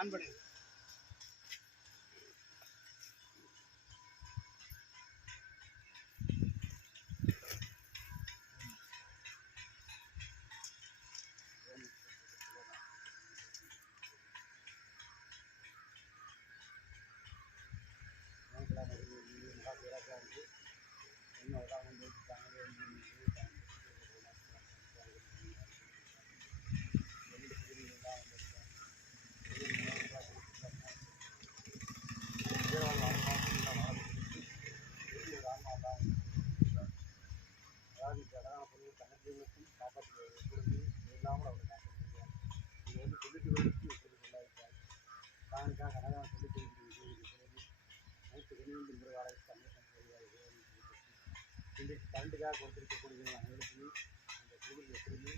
On பண்ணு. கரண்ட்டுக்காக கொடுத்துருக்கக்கூடிய அனைவருக்குமே அந்த குழுவில் எப்படியுமே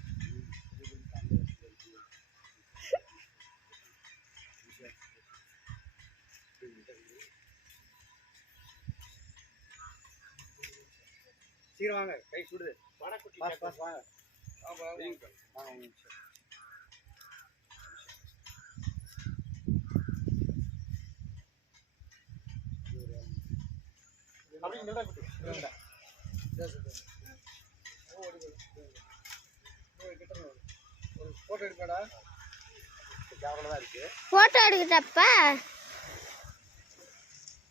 சீக்கிரம் வாங்க, கை சுடுது. பாஸ் பாஸ் வாங்க. போட்டோ எடுக்கடா, கேமரா தான் இருக்கு. போட்டோ எடுக்கிறப்ப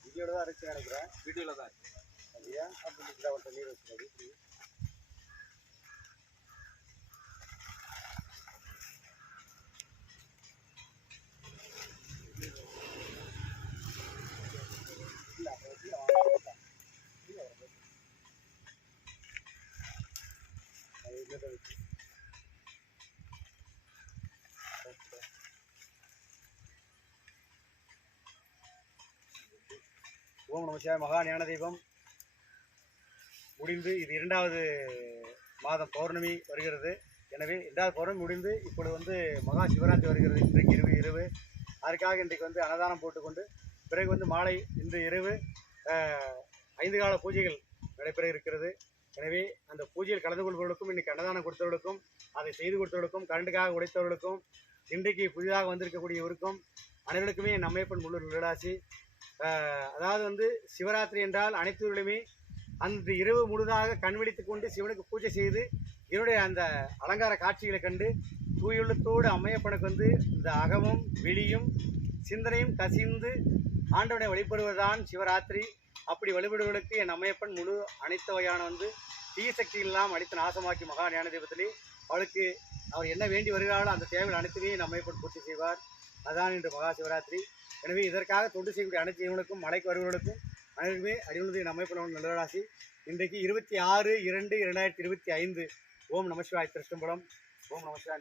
வீடியோல தான் இருக்கு நினைக்கிறேன். வீடியோல தான் இருக்கு. அப்படியா? அப்படி இந்த ஒரு நீர் வச்சுருக்காரு. ஓம் நம சிவாய. மகா ஞான தீபம் முடிந்து இது 2வது மாதம் பௌர்ணமி வருகிறது. எனவே 2வது பௌர்ணமி முடிந்து இப்பொழுது மகா சிவராத்திரி வருகிறது. இன்றைக்கு இரவு அதற்காக இன்றைக்கு அன்னதானம் போட்டுக்கொண்டு பிறகு மாலை இன்று இரவு 5 கால பூஜைகள் நடைபெற இருக்கிறது. எனவே அந்த பூஜையில் கலந்து கொள்பவர்களுக்கும் இன்றைக்கு அன்னதானம் கொடுத்தவர்களுக்கும் அதை செய்து கொடுத்தவர்களுக்கும் கரண்டுக்காக உடைத்தவர்களுக்கும் இன்றைக்கு புதிதாக வந்திருக்கக்கூடியவருக்கும் அனைவருக்குமே நம்மைப்பன் முழு நிலடாசி. அதாவது சிவராத்திரி என்றால் அனைத்துகளுமே அன்று இரவு முழுதாக கண் விழித்து கொண்டு சிவனுக்கு பூஜை செய்து இவனுடைய அந்த அலங்கார காட்சிகளை கண்டு தூயுள்ளத்தோடு அம்மையப்பனுக்கு இந்த அகமும் வெளியும் சிந்தனையும் கசிந்து ஆண்டவனை வழிபடுவதுதான் சிவராத்திரி. அப்படி வழிபடுவர்களுக்கு என் அம்மையப்பன் முழு அனைத்து வகையான தீய சக்திகளெல்லாம் அடித்து நாசமாக்கி மகா ஞான தீபத்திலே அவளுக்கு அவர் என்ன வேண்டி வருகிறாரோ அந்த தேவைகள் அனைத்துமே என் அம்மையப்பன் பூர்த்தி செய்வார். அதான் இன்று மகா சிவராத்திரி. எனவே இதற்காக தொண்டு செய்யக்கூடிய அனைத்து ஜீவனுக்கும் மலைக்கு வருவர்களுக்கும் அனைவருமே அடிவுள்ளது என் அம்மையப்பன் நல்லராசி. இன்றைக்கு 26/2/2025. ஓம் நம சிவாய திருஷ்டம்பலம். ஓம் நம சிவாய.